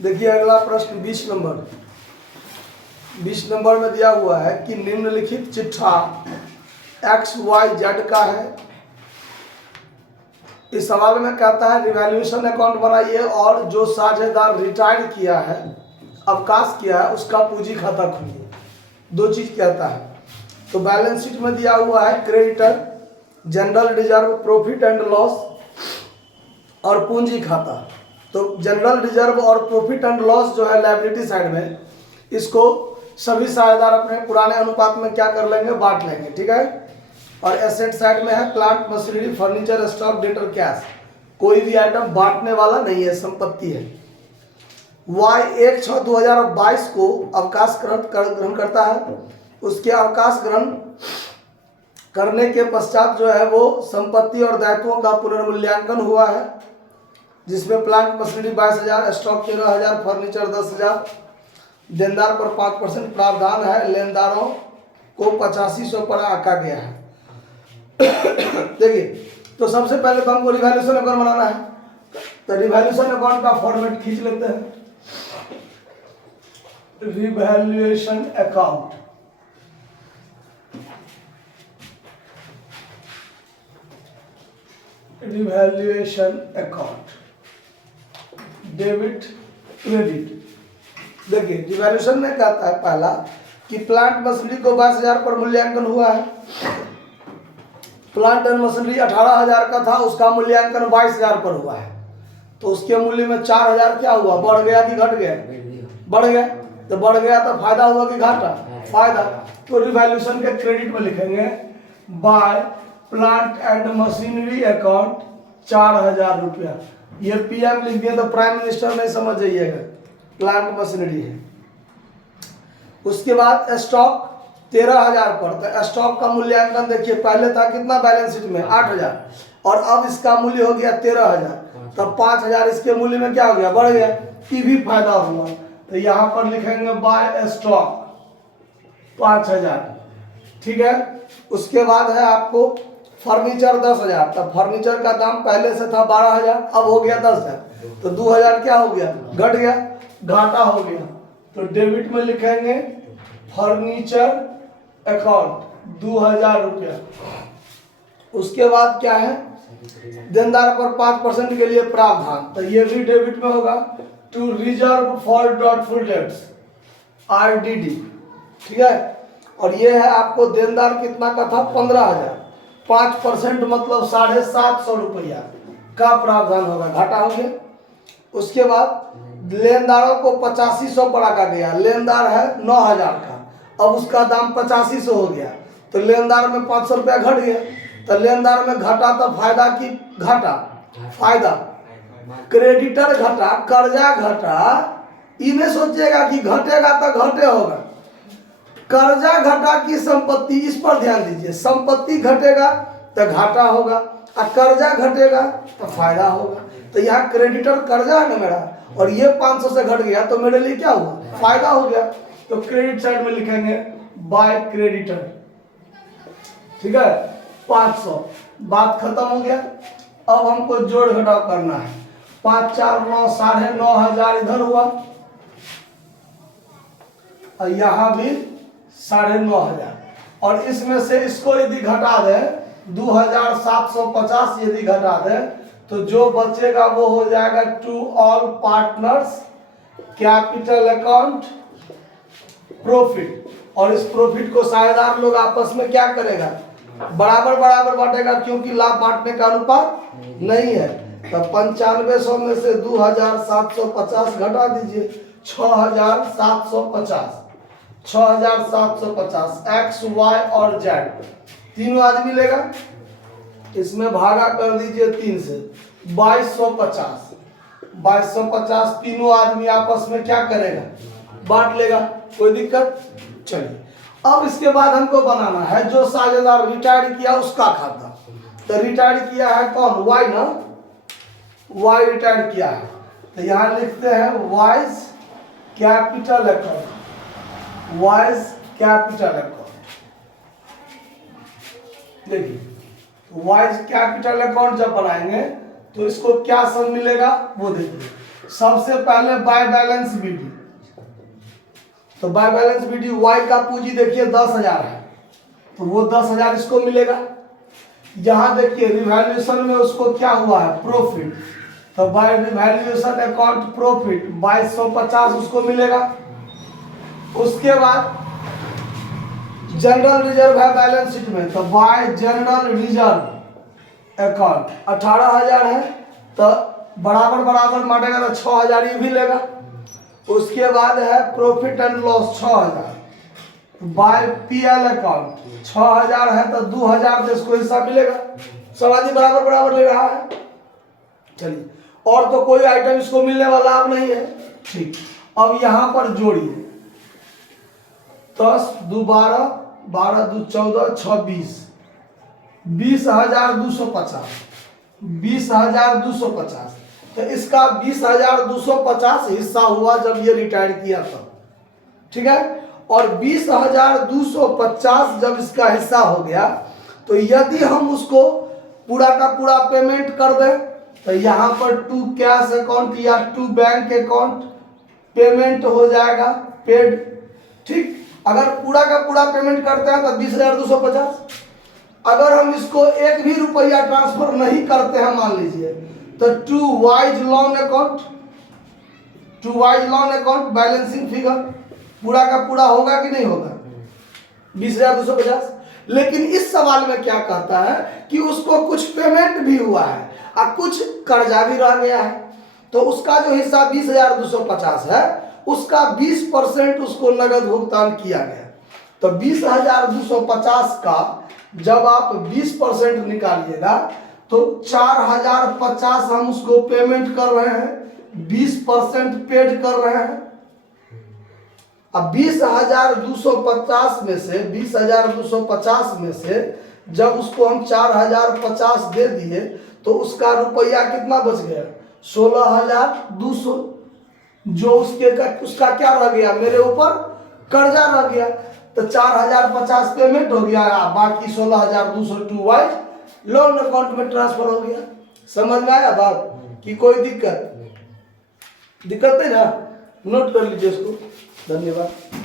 देखिए अगला प्रश्न 20 नंबर में दिया हुआ है कि निम्नलिखित चिट्ठा XYZ का है। इस सवाल में कहता है रिवैल्यूएशन अकाउंट बनाइए और जो साझेदार रिटायर किया है, अवकाश किया है, उसका पूंजी खाता खोलिए। दो चीज कहता है। तो बैलेंस शीट में दिया हुआ है creditor, general reserve, profit and loss और पूंजी खाता। तो जनरल रिजर्व और प्रॉफिट एंड लॉस जो है लायबिलिटी साइड में, इसको सभी साझेदार अपने पुराने अनुपात में क्या कर लेंगे, बांट लेंगे, ठीक है। और एसेट साइड में है plant, machinery, furniture, stock, debtor, cash. कोई भी आइटम बांटने वाला नहीं है, संपत्ति है। Y 1/6/2022 को अवकाश ग्रहण करता है। उसके अवकाश ग्रहण करने के पश्चात जो है वो संपत्ति और दायित्वों का पुनर्मूल्यांकन हुआ है, जिसमें प्लांट मशीनरी 22,000, स्टॉक 13,000, फर्नीचर 10,000। देनदार पर 5% प्रावधान है। लेनदारों को 8500 पर आका गया है। देखिए, तो सबसे पहले तो हमको रिवैल्यूएशन अकाउंट बनाना है। तो रिवैल्यूएशन अकाउंट का फॉर्मेट खींच लेते हैं। Revaluation account, revaluation account, debit credit. देखिए रिवैल्यूएशन में कहता है पहला कि प्लांट मशीनरी को 22,000 पर मूल्यांकन हुआ है। प्लांट एंड मशीनरी 18,000 का था, उसका मूल्यांकन 22,000 पर हुआ है। तो उसके मूल्य में 4,000 क्या हुआ, बढ़ गया कि घट गया? बढ़ गया। तो बढ़ गया तो फायदा हुआ कि घाटा? फायदा। तो रिवैल्यूएशन के क्रेडिट में लिखेंगे by plant and machinery account 4,000 रुपया। ये PM लिख दिया तो प्राइम मिनिस्टर नहीं समझ जाइएगा, प्लांट मशीनरी है। उसके बाद स्टॉक 13,000 पर। तो स्टॉक का मूल्यांकन देखिए, पहले था कितना बैलेंस शीट में 8,000 और अब इसका मूल्य हो गया 13,000। तब 5,000 इसके मूल्य में क्या हो गया, बढ़ गया। ये भी फायदा हुआ। तो यहाँ पर लिखेंगे बाय स्टॉक 5,000, ठीक है। उसके बाद है आपको फर्नीचर 10,000। तब फर्नीचर का दाम पहले से था 12,000, अब हो गया 10,000। तो 2,000 क्या हो गया, घट गया, घाटा हो गया। तो डेबिट में लिखेंगे फर्नीचर अकाउंट 2,000 रुपया। उसके बाद क्या है, देनदार पर 5% के लिए प्रावधान। तो ये भी डेबिट में होगा। To reserve for doubtful debts, RDD, ठीक है। और ये है आपको देनदार कितना का था, 15,000। 5% मतलब 750 रुपया का प्रावधान होगा, घाटा हो गया। उसके बाद लेनदारों को 8500 पर आका गया। लेनदार है 9,000 का, अब उसका दाम 8500 हो गया। तो लेनदार में 500 रुपया घट गया। तो लेनदार में घटा तो फायदा की घाटा? फायदा। क्रेडिटर घटा, कर्जा घटा। इन्हें सोचिएगा कि घटेगा तो घटे होगा। कर्जा घटा की संपत्ति, इस पर ध्यान दीजिए। संपत्ति घटेगा तो घाटा होगा और कर्जा घटेगा तो फायदा होगा। तो यहाँ क्रेडिटर कर्जा है ना मेरा, और ये 500 से घट गया तो मेरे लिए क्या हुआ, फायदा हो गया। तो क्रेडिट साइड में लिखेंगे बाय क्रेडिटर, ठीक है, 500। बात खत्म हो गया। अब हमको जोड़ घटाव करना है। 5 4 9, 9,500 इधर हुआ और यहाँ भी 9,500। और इसमें से इसको यदि घटा दे 2,750 यदि घटा दे तो जो बचेगा वो हो जाएगा to all partners capital account profit. और इस प्रॉफिट को साझेदार लोग आपस में क्या करेगा, बराबर बराबर बांटेगा, क्योंकि लाभ बांटने का अनुपात नहीं है। तो 9500 में से 2,750 घटा दीजिए, 6,750। 6,750 X, Y और Z तीनों आदमी लेगा। इसमें भागा कर दीजिए 3 से, 2,250। 2,250 तीनों आदमी आपस में क्या करेगा, बांट लेगा। कोई दिक्कत? चलिए, अब इसके बाद हमको बनाना है जो साझेदार रिटायर किया उसका खाता। तो रिटायर किया है कौन, Y ना, Y रिटायर किया है। तो यहाँ लिखते हैं wise capital account, wise capital account. देखिए वाइज कैपिटल अकाउंट जब बनाएंगे तो इसको क्या सम मिलेगा वो देखिए। सबसे पहले बाय बैलेंस बीडी, तो बाय बैलेंस बीडी वाई का पूंजी देखिए 10,000 है, तो वो 10,000 इसको मिलेगा। यहाँ देखिए रिवैल्यूएशन में उसको क्या हुआ है, प्रॉफिट, तो बाय रिवैल्यूएशन अकाउंट प्रॉफिट 2250 उसको मिलेगा। उसके बाद जनरल रिजर्व है बैलेंस शीट में, तो बाय जनरल रिजर्व अकाउंट 18,000 है, तो बराबर बराबर माटेगा तो 6,000 ये भी लेगा। उसके बाद है profit and loss 6,000, by PL account 6,000 है, तो 2,000 तो इसको हिस्सा मिलेगा। समाधि बराबर बराबर ले रहा है। चलिए, और तो कोई आइटम इसको मिलने वाला अब नहीं है। ठीक, अब यहां पर जोड़िए 10 2 12 12 2 14 6 20, 20,250, 20,250, तो इसका 20,250 हिस्सा हुआ जब ये रिटायर किया तब, ठीक है। और 20,250 जब इसका हिस्सा हो गया, तो यदि हम उसको पूरा का पूरा पेमेंट कर दें, तो यहाँ पर टू कैश अकाउंट या टू बैंक अकाउंट पेमेंट हो जाएगा, पेड। ठीक, अगर पूरा का पूरा पेमेंट करते हैं तो 20,250। अगर हम इसको एक भी रुपया ट्रांसफर नहीं करते हैं मान लीजिए, तो to wife's loan account, to wife's loan account balancing figure पूरा का पूरा होगा कि नहीं होगा, 20,250। लेकिन इस सवाल में क्या कहता है कि उसको कुछ पेमेंट भी हुआ है और कुछ कर्जा भी रह गया है, तो उसका जो हिस्सा 20,250 है उसका 20% उसको नगद भुगतान किया गया। तो 20,250 का जब आप 20% निकालिएगा तो 4,050 हम उसको पेमेंट कर रहे हैं, 20% पेड कर रहे हैं। अब 20,250 में से 20,250 में से जब उसको हम 4,050 दे दिए तो उसका रुपया कितना बच गया, 16,200, जो उसका क्या रह गया, मेरे ऊपर कर्जा रह गया। तो 4,050 पेमेंट हो गया, बाकी 16,200 टू वाइज लोन अकाउंट में ट्रांसफर हो गया। समझ में आया बात कि कोई दिक्कत नहीं ना, नोट कर लीजिए इसको। धन्यवाद।